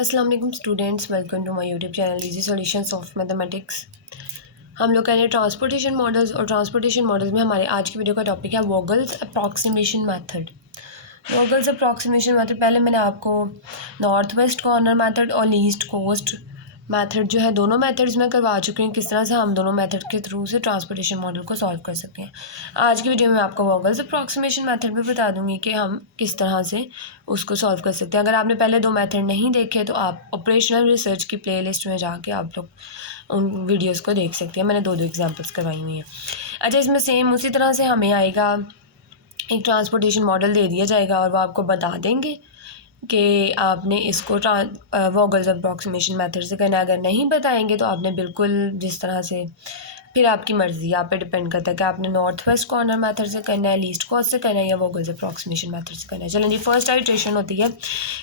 अस्सलाम वालेकुम students, welcome to my YouTube channel easy solutions of mathematics. हम लोग करेंगे ट्रांसपोर्टेशन मॉडल्स और ट्रांसपोर्टेशन मॉडल्स में हमारे आज की वीडियो का टॉपिक है Vogel's approximation method. Vogel's approximation method पहले मैंने आपको नॉर्थ वेस्ट कॉर्नर मेथड और लीस्ट कोस्ट मेथड जो है दोनों मेथड्स में करवा चुके हैं, किस तरह से हम दोनों मेथड के थ्रू से ट्रांसपोर्टेशन मॉडल को सॉल्व कर सकते हैं। आज की वीडियो में आपको वोगल्स अप्रॉक्सीमेशन मेथड भी बता दूंगी कि हम किस तरह से उसको सॉल्व कर सकते हैं। अगर आपने पहले दो मेथड नहीं देखे तो आप ऑपरेशनल रिसर्च की प्लेलिस्ट में जाके आप लोग उन वीडियोस को देख सकते हैं। मैंने दो एग्जांपल्स करवाई हुई हैं। अच्छा, इसमें सेम उसी तरह से हमें आएगा, एक ट्रांसपोर्टेशन मॉडल दे दिया जाएगा और वो आपको बता देंगे कि आपने इसको वोगल्स अप्रॉक्सीमेशन मेथड से करना है। अगर नहीं बताएंगे तो आपने बिल्कुल जिस तरह से, फिर आपकी मर्ज़ी, आप पे डिपेंड करता है कि आपने नॉर्थ वेस्ट कॉर्नर मेथड से करना है, लीस्ट कॉस्ट से करना है या वोगल्स अप्रॉक्सीमेशन मेथड से करना है। चलें जी, फर्स्ट आइट्रेशन होती है।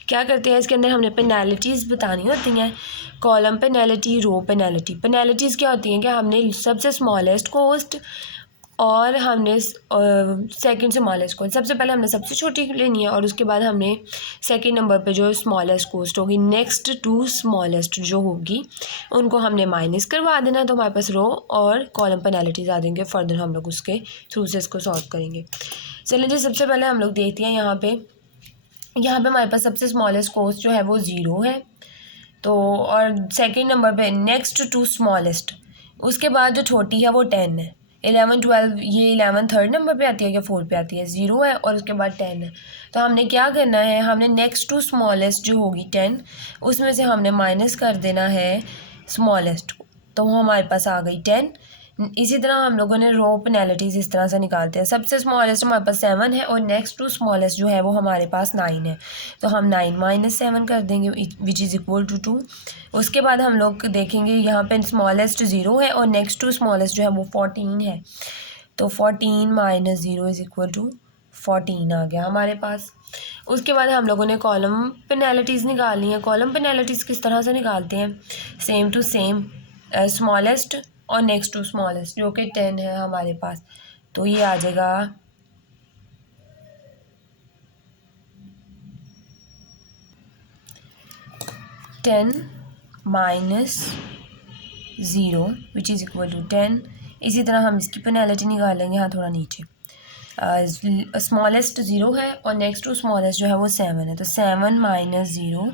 क्या करते हैं, इसके अंदर हमने पेनल्टीज़ बतानी होती हैं, column penalty, row penalty. Penalties क्या होती हैं कि हमने सबसे स्मॉलेस्ट कोस्ट और हमने सेकंड से स्मॉलेस्ट कॉस्ट, सबसे पहले हमने सबसे छोटी लेनी है और उसके बाद हमने सेकंड नंबर पे जो स्मॉलेस्ट कॉस्ट होगी नेक्स्ट टू स्मॉलेस्ट जो होगी उनको हमने माइनस करवा देना, तो हमारे पास रो और कॉलम पेनल्टीज आ देंगे। फर्दर हम लोग उसके थ्रू से इसको सॉल्व करेंगे। चलिए जी, सबसे पहले हम लोग देखते हैं यहाँ पे हमारे पास सबसे स्मॉलेस्ट कॉस्ट जो है वो 0 है, तो और सेकेंड नंबर पे नेक्स्ट टू स्मॉलेस्ट, उसके बाद जो छोटी है वो 10 है। 11 12, ये 11 थर्ड नंबर पे आती है या 4 पे आती है, 0 है और उसके बाद 10 है। तो हमने क्या करना है, हमने नेक्स्ट टू स्मॉलेस्ट जो होगी 10, उसमें से हमने माइनस कर देना है स्मॉलेस्ट को, तो हमारे पास आ गई 10। इसी तरह हम लोगों ने रो पेनल्टीज इस तरह से निकालते हैं। सबसे स्मॉलेस्ट हमारे पास 7 है और नेक्स्ट टू स्मॉलेस्ट जो है वो हमारे पास 9 है, तो हम 9 माइनस 7 कर देंगे विच इज़ इक्वल टू 2। उसके बाद हम लोग देखेंगे यहाँ पे स्मॉलेस्ट 0 है और नेक्स्ट टू स्मॉलेस्ट जो है वो 14 है, तो 14 माइनस 0 इज़ इक्वल टू 14 आ गया हमारे पास। उसके बाद हम लोगों ने कॉलम पेनल्टीज़ निकालनी है। कॉलम पेनल्टीज़ किस तरह से निकालते हैं, सेम टू सेम, स्मॉलेस्ट और नेक्स्ट टू स्मॉलेस्ट जो कि 10 है हमारे पास, तो ये आ जाएगा 10 minus 0 which is equal to 10। इसी तरह हम इसकी पेनल्टी निकालेंगे, हाँ थोड़ा नीचे, स्मॉलेस्ट 0 है और नेक्स्ट टू स्मॉलेस्ट जो है वो 7 है, तो 7 माइनस 0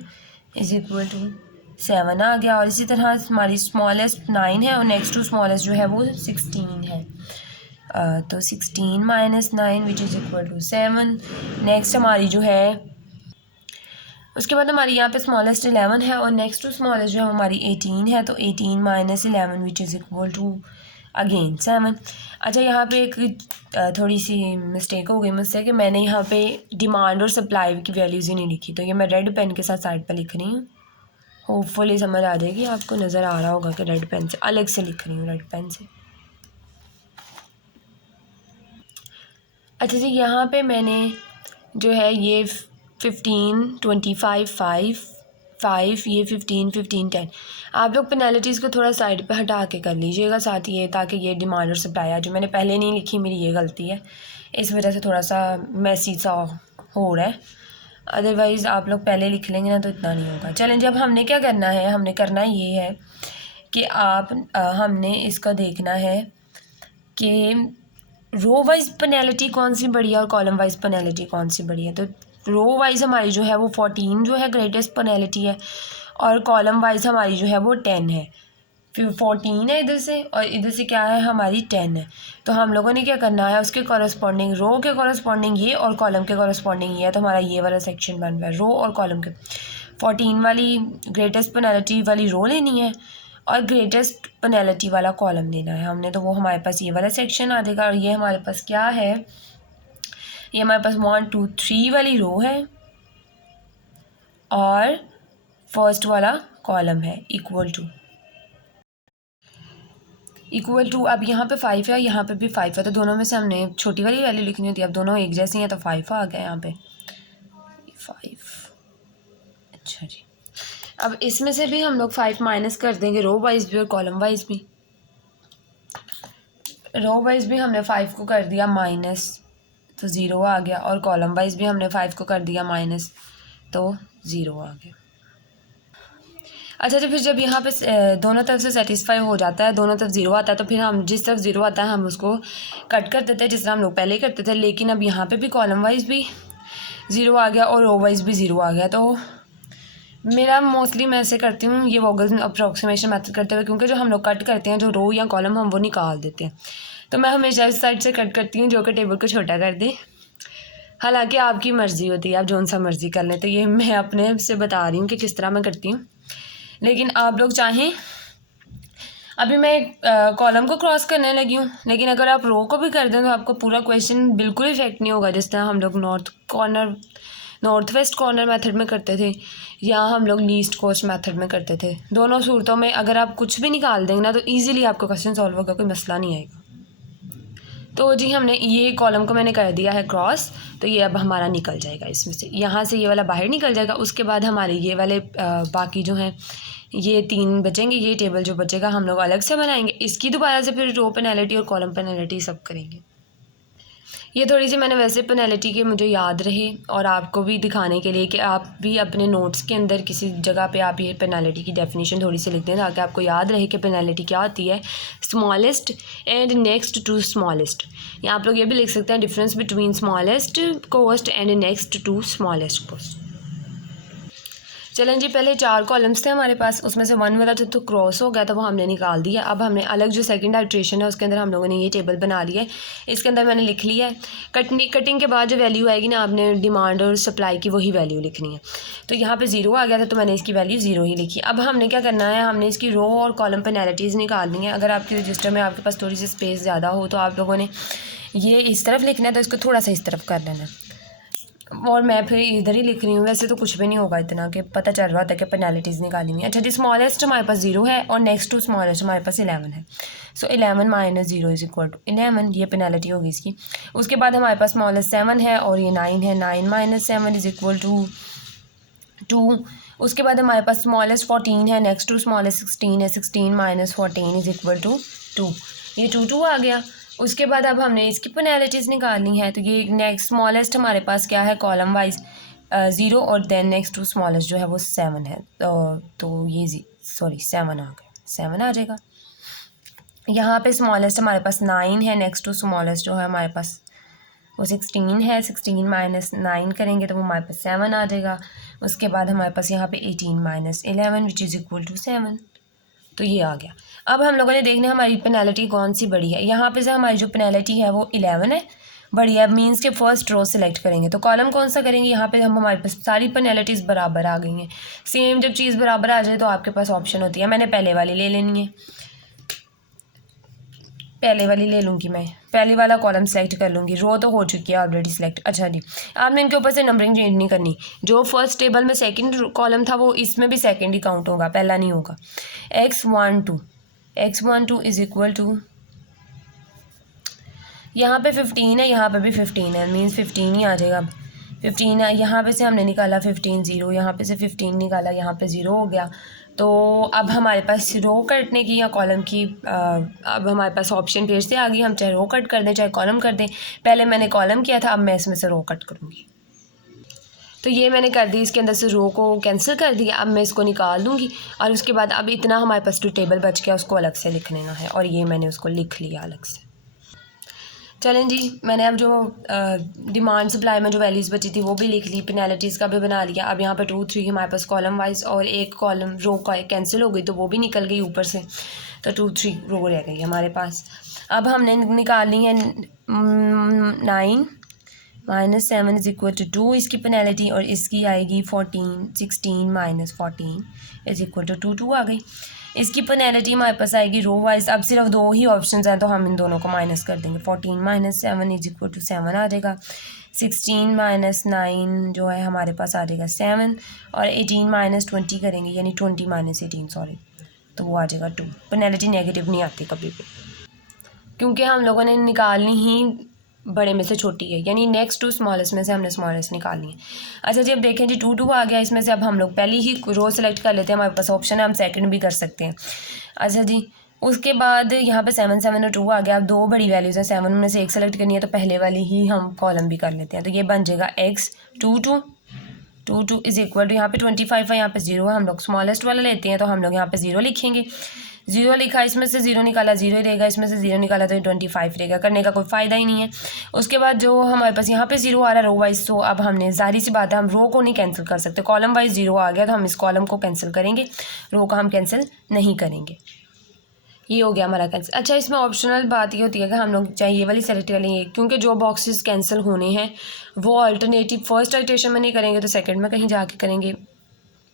इज़ इक्वल टू 7 आ गया। और इसी तरह हमारी स्मॉलेस्ट 9 है और नेक्स्ट टू स्मॉलेस्ट जो है वो 16 है, तो 16 minus 9 which is equal to 7। Next हमारी जो है, उसके बाद हमारी यहाँ पे स्मॉलेस्ट 11 है और नेक्स्ट टू स्मॉलेस्ट जो है हमारी 18 है, तो 18 minus 11 which is equal to again 7। अच्छा, यहाँ पे एक थोड़ी सी मिस्टेक हो गई मुझसे कि मैंने यहाँ पे डिमांड और सप्लाई की वैल्यूज़ ही नहीं लिखी, तो ये मैं रेड पेन के साथ साइड पर लिख रही हूँ। होपफुली समझ आ जाएगी, आपको नज़र आ रहा होगा कि रेड पेन से अलग से लिख रही हूँ, रेड पेन से। अच्छा जी, यहाँ पे मैंने जो है ये 15 25 5 5, ये 15 15 10, आप लोग पेनल्टीज़ को थोड़ा साइड पे हटा के कर लीजिएगा साथ ही, ताकि ये डिमांड और सप्लाई जो मैंने पहले नहीं लिखी, मेरी ये गलती है, इस वजह से थोड़ा सा मैसी सा हो रहा है। अदरवाइज़ आप लोग पहले लिख लेंगे ना तो इतना नहीं होगा। चलें, जब हमने क्या करना है, हमने करना ये है कि हमने इसका देखना है कि रो वाइज पेनल्टी कौन सी बड़ी है और कॉलम वाइज पेनल्टी कौन सी बड़ी है। तो रो वाइज हमारी जो है वो 14 जो है ग्रेटेस्ट पेनल्टी है और कॉलम वाइज हमारी जो है वो 10 है। फिर 14 है इधर से और इधर से क्या है, हमारी 10 है। तो हम लोगों ने क्या करना है, उसके कॉरस्पॉन्डिंग रो के कॉरस्पॉन्डिंग ये और कॉलम के कॉरस्पॉन्डिंग ये है, तो हमारा ये वाला सेक्शन बन रहा है। रो और कॉलम के 14 वाली ग्रेटेस्ट पेनल्टी वाली रो लेनी है और ग्रेटेस्ट पेनल्टी वाला कॉलम लेना है हमने, तो वो हमारे पास ये वाला सेक्शन आ जाएगा। और ये हमारे पास क्या है, ये हमारे पास 1 2 3 वाली रो है और फर्स्ट वाला कॉलम है इक्वल टू अब यहाँ पे 5 है, यहाँ पे भी 5 है, तो दोनों में से हमने छोटी वाली वैल्यू लिखनी होती है। अब दोनों एक जैसी हैं तो 5 आ गया यहाँ पे 5। अच्छा जी, अब इसमें से भी हम लोग 5 माइनस कर देंगे, रो वाइज भी और कॉलम वाइज भी। रो वाइज भी हमने 5 को कर दिया माइनस, तो 0 आ गया, और कॉलम वाइज भी हमने 5 को कर दिया माइनस, तो 0 आ गया। अच्छा, तो फिर जब यहाँ पे दोनों तरफ से सेटिस्फाई हो जाता है, दोनों तरफ ज़ीरो आता है, तो फिर हम जिस तरफ ज़ीरो आता है हम उसको कट कर देते हैं, जिस तरह हम लोग पहले ही करते थे। लेकिन अब यहाँ पे भी कॉलम वाइज भी ज़ीरो आ गया और रो वाइज भी ज़ीरो आ गया। तो मेरा मोस्टली मैं ऐसे करती हूँ ये वोगल्स अप्रॉक्सीमेशन मेथड करते हुए, क्योंकि जो हम लोग कट करते हैं, जो रो या कॉलम, हम वो निकाल देते हैं। तो मैं हमेशा इस साइड से कट करती हूँ जो कि टेबल को छोटा कर दे। हालांकि आपकी मर्ज़ी होती है, आप जौन सा मर्ज़ी कर लें। तो ये मैं अपने से बता रही हूँ कि किस तरह मैं करती हूँ। लेकिन आप लोग चाहें, अभी मैं कॉलम को क्रॉस करने लगी हूँ, लेकिन अगर आप रो को भी कर दें तो आपको पूरा क्वेश्चन बिल्कुल इफेक्ट नहीं होगा। जिस तरह हम लोग नॉर्थ वेस्ट कॉर्नर मेथड में करते थे या हम लोग लीस्ट कोस्ट मेथड में करते थे। दोनों सूरतों में अगर आप कुछ भी निकाल देंगे ना तो ईजिली आपका क्वेश्चन सॉल्व होगा, कोई मसला नहीं आएगा। तो जी हमने ये कॉलम को मैंने कर दिया है क्रॉस, तो ये अब हमारा निकल जाएगा इसमें से, यहाँ से ये वाला बाहर निकल जाएगा। उसके बाद हमारे ये वाले बाकी जो हैं ये 3 बचेंगे। ये टेबल जो बचेगा हम लोग अलग से बनाएंगे, इसकी दोबारा से फिर रो पेनल्टी और कॉलम पेनल्टी सब करेंगे। ये थोड़ी सी मैंने वैसे पेनल्टी के मुझे याद रहे और आपको भी दिखाने के लिए कि आप भी अपने नोट्स के अंदर किसी जगह पे आप ये पेनल्टी की डेफिनेशन थोड़ी सी लिख दें, ताकि आपको याद रहे कि पेनल्टी क्या होती है। Smallest and next to smallest, या आप लोग ये भी लिख सकते हैं difference between smallest cost and next to smallest cost. चलें जी, पहले 4 कॉलम्स थे हमारे पास, उसमें से 1 वाला तो क्रॉस हो गया, तो वो हमने निकाल दिया। अब हमने अलग जो सेकंड आइट्रेशन है उसके अंदर हम लोगों ने ये टेबल बना लिया है। इसके अंदर मैंने लिख लिया है कटिंग के बाद जो वैल्यू आएगी ना, आपने डिमांड और सप्लाई की वही वैल्यू लिखनी है। तो यहाँ पे 0 आ गया था, तो मैंने इसकी वैल्यू 0 ही लिखी। अब हमने क्या करना है, हमने इसकी रो और कॉलम पेनल्टीज़ निकालनी है। अगर आपके रजिस्टर में आपके पास थोड़ी सी स्पेस ज़्यादा हो तो आप लोगों ने ये इस तरफ लिखना है, तो इसको थोड़ा सा इस तरफ कर लेना है, और मैं फिर इधर ही लिख रही हूँ। वैसे तो कुछ भी नहीं होगा इतना कि पता चल रहा था कि पेनल्टीज़ निकाली है। अच्छा जी, स्मॉलेस्ट हमारे पास 0 है और नेक्स्ट टू स्मॉलेस्ट हमारे पास 11 है। सो 11 माइनस 0 इज इक्वल टू 11, ये पेनल्टी होगी इसकी। उसके बाद हमारे पास स्मॉलेस्ट 7 है और ये 9 है। 9 माइनस 7 इज इक्वल टू 2। उसके बाद हमारे पास स्मॉलेस्ट 14 है, नेक्स्ट टू स्मॉलेस्ट 16 है। 16 माइनस 14 इज इक्वल टू 2, ये 2 आ गया। उसके बाद अब हमने इसकी पेनल्टीज़ निकालनी है। तो ये नेक्स्ट स्मॉलेस्ट हमारे पास क्या है, कॉलम वाइज 0, और देन नेक्स्ट टू स्मॉलेस्ट जो है वो 7 है। तो ये 7 आ गया, 7 आ जाएगा। यहाँ पे स्मॉलेस्ट हमारे पास 9 है, नेक्स्ट टू स्मॉलेस्ट जो है हमारे पास वो 16 है। 16 माइनस 9 करेंगे तो वो हमारे पास 7 आ जाएगा। उसके बाद हमारे पास यहाँ पे 18 minus 11 which is equal to 7, तो ये आ गया। अब हम लोगों ने देखना है हमारी पेनल्टी कौन सी बड़ी है। यहाँ पे से हमारी जो पेनल्टी है वो 11 है, बड़ी है, मीन्स के फर्स्ट रो सेलेक्ट करेंगे। तो कॉलम कौन सा करेंगे, यहाँ पे हम हमारे पास सारी पेनल्टीज़ बराबर आ गई हैं। सेम जब चीज़ बराबर आ जाए तो आपके पास ऑप्शन होती है, मैंने पहले वाली ले लेनी है, पहले वाली ले लूँगी मैं, पहले वाला कॉलम सेलेक्ट कर लूँगी। रो तो हो चुकी है ऑलरेडी सेलेक्ट। अच्छा जी, आपने इनके ऊपर से नंबरिंग चेंज नहीं करनी। जो फर्स्ट टेबल में सेकंड कॉलम था वो इसमें भी सेकंड ही काउंट होगा, पहला नहीं होगा। x12 इज़ इक्वल टू, यहाँ पे 15 है, यहाँ पे भी 15 है, मीन्स 15 ही आ जाएगा। 15 है, यहाँ पे से हमने निकाला 15 0, यहाँ पे से 15 निकाला, यहाँ पे 0 हो गया। तो अब हमारे पास रो कटने की या कॉलम की अब हमारे पास ऑप्शन फिर से आ गई, हम चाहे रो कट कर दें चाहे कॉलम कर दें। पहले मैंने कॉलम किया था, अब मैं इसमें से रो कट करूँगी। तो ये मैंने कर दी, इसके अंदर से रो को कैंसिल कर दिया। अब मैं इसको निकाल दूँगी और उसके बाद अब इतना हमारे पास जो टेबल बच गया उसको अलग से लिख लेना है, और ये मैंने उसको लिख लिया अलग से। चलें जी, मैंने अब जो डिमांड सप्लाई में जो वैल्यूज़ बची थी वो भी लिख ली, पेनल्टीज़ का भी बना लिया। अब यहाँ पर 2 3 हमारे पास कॉलम वाइज और एक कॉलम रो का कैंसिल हो गई तो वो भी निकल गई ऊपर से, तो 2 3 रो रह गई हमारे पास। अब हमने निकालनी है 9 माइनस 7 इज़ इक्वल टू 2 इसकी पेनल्टी, और इसकी आएगी 16 माइनस 14 इज़ इक्वल टू 2 आ गई। इसकी पेनल्टी हमारे पास आएगी रो वाइज। अब सिर्फ 2 ही ऑप्शन हैं तो हम इन दोनों को माइनस कर देंगे। 14 माइनस 7 इज इक्वल टू 7 आ जाएगा। 16 माइनस 9 जो है हमारे पास आ जाएगा 7, और 18 माइनस 20 करेंगे, यानी 20 माइनस 18 सॉरी, तो वो आ जाएगा 2। पेनल्टी नेगेटिव नहीं आती कभी भी, क्योंकि हम लोगों ने निकालनी ही बड़े में से छोटी है, यानी नेक्स्ट टू स्मॉलेस्ट में से हमने स्मॉलेस्ट निकालनी है। अच्छा जी, अब देखें जी 2 2 आ गया। इसमें से अब हम लोग पहली ही रो सेलेक्ट कर लेते हैं, हमारे पास ऑप्शन है, हम सेकंड भी कर सकते हैं। अच्छा जी, उसके बाद यहाँ पे 7 7 और 2 आ गया। अब 2 बड़ी वैल्यूज़ हैं, 7 में से एक सेलेक्ट करनी है, तो पहले वाली ही हम कॉलम भी कर लेते हैं। तो ये बन जाएगा x 2 2 2 इज इक्वल टू यहाँ पे 25 है, यहाँ पे 0 है, हम लोग स्मॉलेस्ट वाला लेते हैं तो हम लोग यहाँ पे 0 लिखेंगे। 0 लिखा, इसमें से 0 निकाला 0 ही रहेगा, इसमें से 0 निकाला तो 25 रहेगा, करने का कोई फ़ायदा ही नहीं है। उसके बाद जो हमारे पास यहाँ पे 0 आ रहा है रो वाइज, तो अब हमने जाहिर सी बात है हम रो को नहीं कैंसिल कर सकते, कॉलम वाइज 0 आ गया तो हम इस कॉलम को कैंसिल करेंगे, रो का हम कैंसिल नहीं करेंगे। ये हो गया हमारा कैंसिल। अच्छा, इसमें ऑप्शनल बात ये होती है कि हम लोग चाहे ये वाली सेलेक्ट कर लेंगे, क्योंकि जो बॉक्सेस कैंसिल होने हैं वो अल्टरनेटिव फर्स्ट आइटेशन में नहीं करेंगे तो सेकंड में कहीं जाके करेंगे,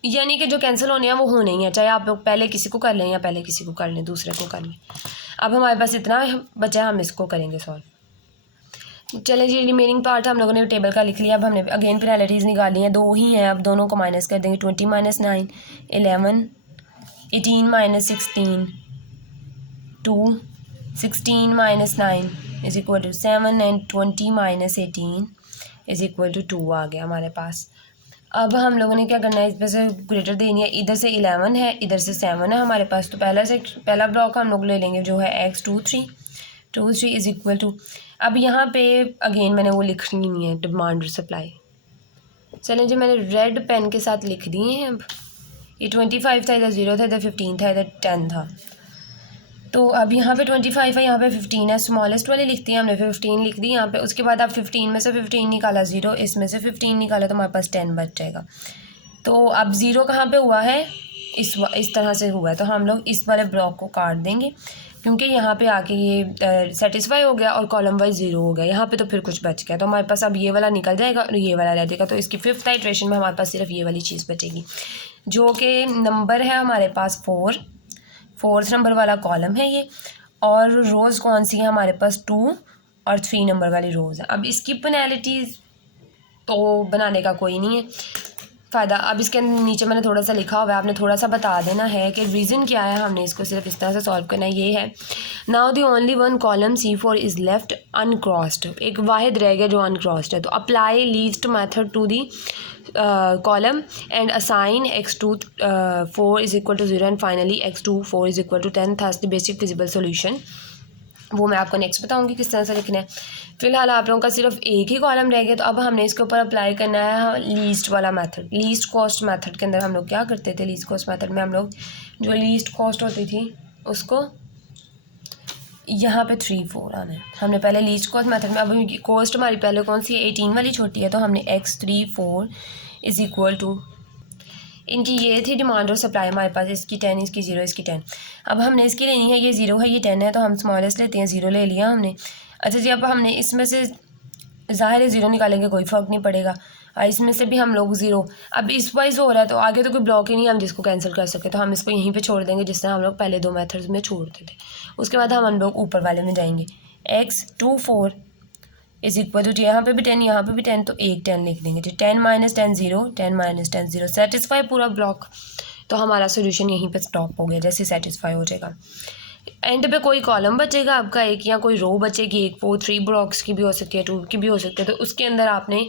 यानी कि जो कैंसिल होने हैं वो होने ही हैं, चाहे आप लोग पहले किसी को कर लें या पहले किसी को कर लें, दूसरे को कर लें। अब हमारे पास इतना बचा, हम इसको करेंगे सॉल्व। चलें जी, रिमेनिंग पार्ट हम लोगों ने टेबल का लिख लिया। अब हमने अगेन पेनल्टीज़ निकाली हैं, 2 ही हैं, अब दोनों को माइनस कर देंगे। 20 - 9 11, 18 - 16 2, 16 - 9 is equal to 7 and 20 - 18 is equal to 2 आ गया हमारे पास। अब हम लोगों ने क्या करना है, इसमें से ग्रेटर देनी है, इधर से 11 है, इधर से 7 है हमारे पास, तो पहला ब्लॉक हम लोग ले लेंगे जो है x23 इज इक्वल टू। अब यहाँ पे अगेन मैंने वो लिखनी नहीं है, डिमांड और सप्लाई। चलें जी, मैंने रेड पेन के साथ लिख दिए हैं। अब ये 25 था, इधर 0 था, इधर 15 था, इधर 10 था, तो अब यहाँ पे 25 है, यहाँ पे 15 है, स्मॉलेस्ट वाली लिखती है हमने, 15 लिख दी यहाँ पे। उसके बाद अब 15 में से 15 निकाला 0, इसमें से 15 निकाला तो हमारे पास 10 बच जाएगा। तो अब 0 कहाँ पे हुआ है, इस तरह से हुआ है, तो हम लोग इस वाले ब्लॉक को काट देंगे, क्योंकि यहाँ पे आके ये सेटिस्फाई हो गया और कॉलम वाइज 0 हो गया, यहाँ पे तो फिर कुछ बच गया, तो हमारे पास अब ये वाला निकल जाएगा और ये वाला रह जाएगा। तो इसकी 5th आइट्रेशन में हमारे पास सिर्फ ये वाली चीज़ बचेगी, जो कि नंबर है हमारे पास 4th नंबर वाला कॉलम है ये, और रोज़ कौन सी है हमारे पास 2 और 3 नंबर वाली रोज़ है। अब इसकी पेनल्टीज़ तो बनाने का कोई नहीं है फ़ायदा। अब इसके नीचे मैंने थोड़ा सा लिखा हुआ है, आपने थोड़ा सा बता देना है कि रीज़न क्या है, हमने इसको सिर्फ इस तरह से सॉल्व करना है। ये है, now the only one column C4 is left uncrossed, एक वाहिद रह गया जो अनक्रॉस्ड है, तो apply least method to the column and assign x24 is equal to 0 and finally x24 is equal to 10, thus the basic feasible solution. वो मैं आपको नेक्स्ट बताऊंगी किस तरह से लिखना है। फिलहाल आप लोगों का सिर्फ एक ही कॉलम रह गया, तो अब हमने इसके ऊपर अप्लाई करना है लीस्ट वाला मेथड। लीस्ट कॉस्ट मेथड के अंदर हम लोग क्या करते थे, लीस्ट कॉस्ट मेथड में हम लोग जो लीस्ट कॉस्ट होती थी उसको यहाँ पे 3 4 आना है। हमने पहले लीस्ट कॉस्ट मेथड में, अब कॉस्ट हमारी पहले कौन सी है, 18 वाली छोटी है, तो हमने x34 इज़ इक्वल टू, इनकी ये थी डिमांड और सप्लाई हमारे पास, इसकी 10, इसकी 0, इसकी 10। अब हमने इसकी लेनी है, ये 0 है, ये 10 है, तो हम स्मॉलेस्ट लेते हैं, 0 ले लिया हमने। अच्छा जी, अब हमने इसमें से ज़ाहिर है 0 निकालेंगे, कोई फ़र्क नहीं पड़ेगा, इसमें से भी हम लोग 0, अब इस वाइज हो रहा है तो आगे तो कोई ब्लॉक ही नहीं है हम जिसको कैंसिल कर सके, तो हम इसको यहीं पे छोड़ देंगे जिस तरह हम लोग पहले 2 मेथड्स में छोड़ते थे। उसके बाद हम लोग ऊपर वाले में जाएंगे, x24 इज़ इक्वल टू, यहाँ पे भी 10, यहाँ पे भी 10, तो एक 10 लिख देंगे जी। 10 - 10 0, 10 - 10 0, सेटिस्फाई पूरा ब्लॉक, तो हमारा सोल्यूशन यहीं पे स्टॉप हो गया। जैसे सेटिस्फाई हो जाएगा, एंड पे कोई कॉलम बचेगा आपका एक, या कोई रो बचेगी एक, 4 3 ब्लॉक्स की भी हो सकती है, 2 की भी हो सकती है, तो उसके अंदर आपने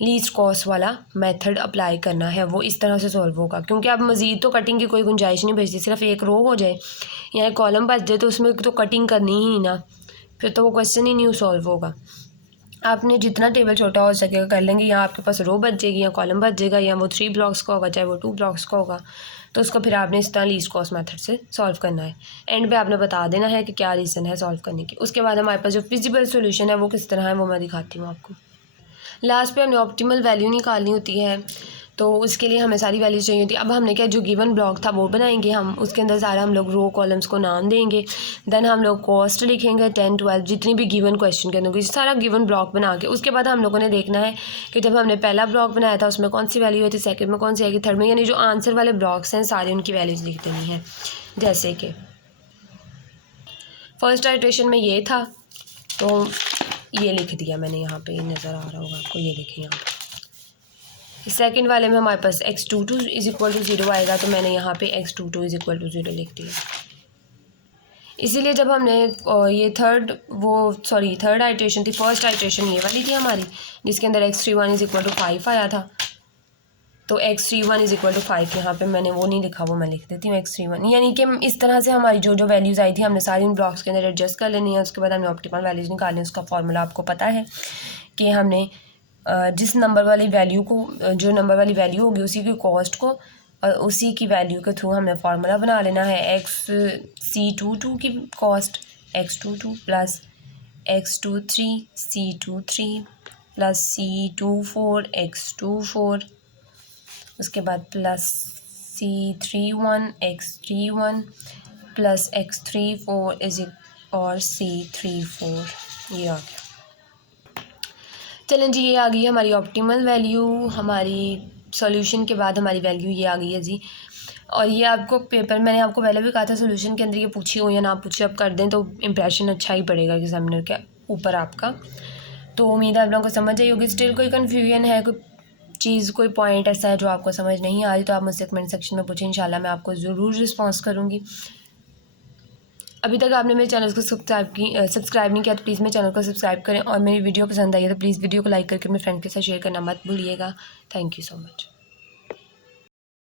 लीस्ट कॉस्ट वाला मेथड अप्लाई करना है, वो इस तरह से सॉल्व होगा। क्योंकि अब मज़ीद तो कटिंग की कोई गुंजाइश नहीं बचती, सिर्फ एक रो हो जाए या एक कॉलम बच जाए तो उसमें तो कटिंग करनी ही ना, फिर तो वो क्वेश्चन ही नहीं सॉल्व होगा। आपने जितना टेबल छोटा हो सकेगा कर लेंगे, या आपके पास रो बच जाएगी या कॉलम बच जाएगा, या वो 3 ब्लॉक्स का होगा चाहे वो 2 ब्लॉक्स का होगा, तो उसको फिर आपने इस तरह लीस्ट कॉस्ट मेथड से सॉल्व करना है। एंड पे आपने बता देना है कि क्या रीज़न है सॉल्व करने की। उसके बाद हमारे पास जो फिजिबल सोल्यूशन है वो किस तरह है वो मैं दिखाती हूँ आपको। लास्ट पे हमने ऑप्टिमल वैल्यू निकालनी होती है, तो उसके लिए हमें सारी वैल्यूज चाहिए होती है। अब हमने क्या, जो गिवन ब्लॉक था वो बनाएंगे हम, उसके अंदर सारा हम लोग रो कॉलम्स को नाम देंगे, देन हम लोग कॉस्ट लिखेंगे 10 12 जितनी भी गिवन क्वेश्चन के अंदर सारा गिवन ब्लॉक बना के। उसके बाद हम लोगों ने देखना है कि जब हमने पहला ब्लॉक बनाया था उसमें कौन सी वैल्यू आई थी, सेकंड में कौन सी आएगी, थर्ड में, यानी जो आंसर वाले ब्लॉक्स हैं सारी उनकी वैल्यूज़ लिख देनी है। जैसे कि फर्स्ट आइट्रेशन में ये था, तो ये लिख दिया मैंने, यहाँ पे नज़र आ रहा होगा आपको, ये देखें यहाँ पे। सेकंड वाले में हमारे पास x22 इज़ इक्वल टू 0 आएगा, तो मैंने यहाँ पे x22 इज़ इक्वल टू 0 लिख दिया। इसीलिए जब हमने ये थर्ड आइट्रेशन थी, फर्स्ट आइट्रेशन ये वाली थी हमारी, जिसके अंदर x31 इज़ इक्वल टू 5 आया था, तो x31 इज़ इक्वल टू 5, यहाँ पे मैंने वो नहीं लिखा, वो मैं लिख देती हूँ x31, यानी कि इस तरह से हमारी जो जो वैल्यूज़ आई थी हमने सारी उन ब्लॉक्स के अंदर एडजस्ट कर लेनी है। उसके बाद हमने ऑप्टिमल वैल्यूज़ निकालनी है, उसका फॉर्मूला आपको पता है कि हमने जिस नंबर वाली वैल्यू को जो नंबर वाली वैल्यू होगी उसी की कॉस्ट को और उसी की वैल्यू के थ्रू हमें फार्मूला बना लेना है। XC22 की cost X22 plus X23 C23 plus C24 X24, उसके बाद plus C31 X31 plus X34 is और C34। ये आ गया। चलें जी, ये आ गई हमारी ऑप्टिमल वैल्यू। हमारी सॉल्यूशन के बाद हमारी वैल्यू ये आ गई है जी। और ये आपको पेपर, मैंने आपको पहले भी कहा था सॉल्यूशन के अंदर ये पूछी हो या ना पूछी, आप कर दें तो इम्प्रेशन अच्छा ही पड़ेगा एग्जामिनर के ऊपर आपका। तो उम्मीद है आप लोगों को समझ आई होगी। स्टिल कोई कन्फ्यूजन है, कोई चीज़, कोई पॉइंट ऐसा है जो आपको समझ नहीं आ रही तो आप मुझसे कमेंट सेक्शन में पूछें, इंशाल्लाह मैं आपको ज़रूर रिस्पॉन्स करूँगी। अभी तक आपने मेरे चैनल को सब्सक्राइब नहीं किया तो प्लीज़ मेरे चैनल को सब्सक्राइब करें और मेरी वीडियो पसंद आई है तो प्लीज़ वीडियो को लाइक करके अपने फ्रेंड के साथ शेयर करना मत भूलिएगा। Thank you so much.